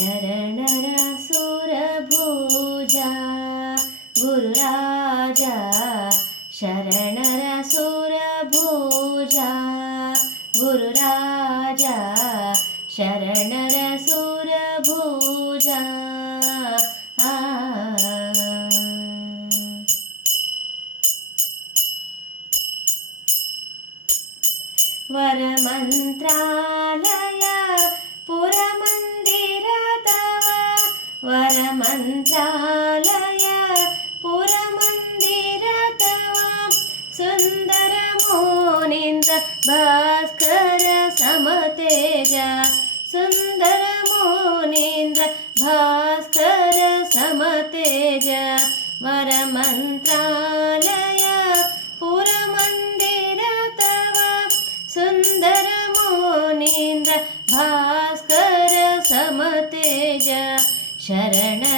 शरणरसुरभुजा गुरुराजा शरणरसुरभुजा गुरुराजा शरणरसुरभुजा। वरमन्त्रालय वरमन्त्रालय पुरमन्दिर तव सुन्दरमोनिन्द्र भास्कर समतेज सुन्दरमोनिन्द्र भास्कर समतेज। वरमन्त्रालय पुरमन्दिर तव सुन्दरमोनीन्द्र भास्कर समतेज। शरणर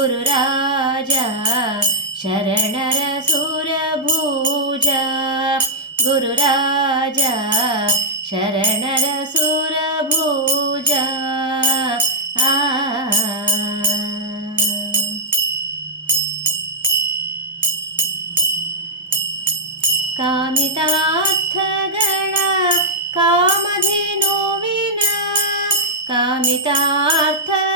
गुरुराजा शरणरसुरभुजा। गुरुराज शरणरसुरभुजा। कामितार्थगणा कामधेनो विना कामितार्थ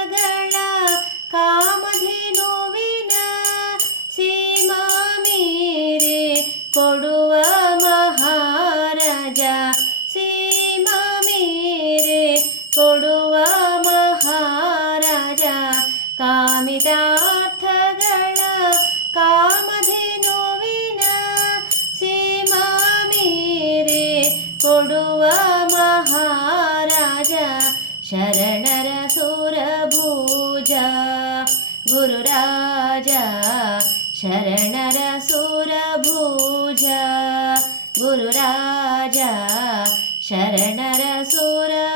ಕಾಮಿತಾರ್ಥಗಳ ಕಾಮಧೇನುವಿನ ಸೀಮಾ ಮೀರಿ ಕೊಡುವ ಮಹಾರಾಜ ಶರಣರ ಸುರಭೂಜ. ಗುರುರಾಜ ಶರಣರ ಸುರಭೂಜ. ಗುರುರಾಜ ಶರಣರ ಸುರಭುಜ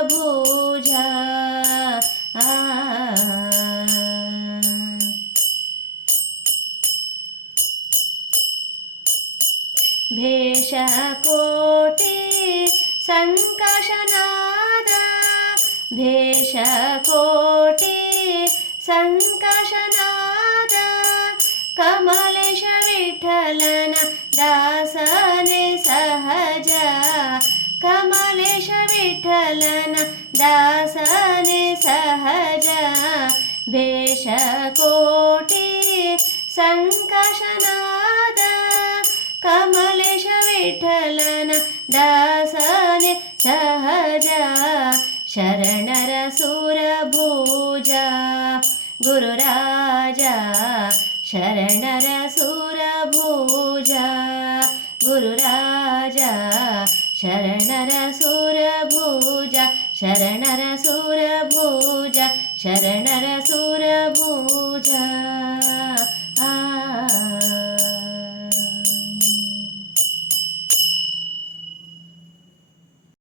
भेषकोटि सङ्कषनाद भेषकोटि सङ्कषनाद कमलेश विठ्ठलन दासने सहज। कमलेश विठ्ठलन दासने सहज। भेषकोटि सङ्कषनाद शरणर सुरभुज गुरुराज शरणर सुरभुज गुरुराज शरणर सुरभुज शरणर सुरभुज शरणर सुरभुज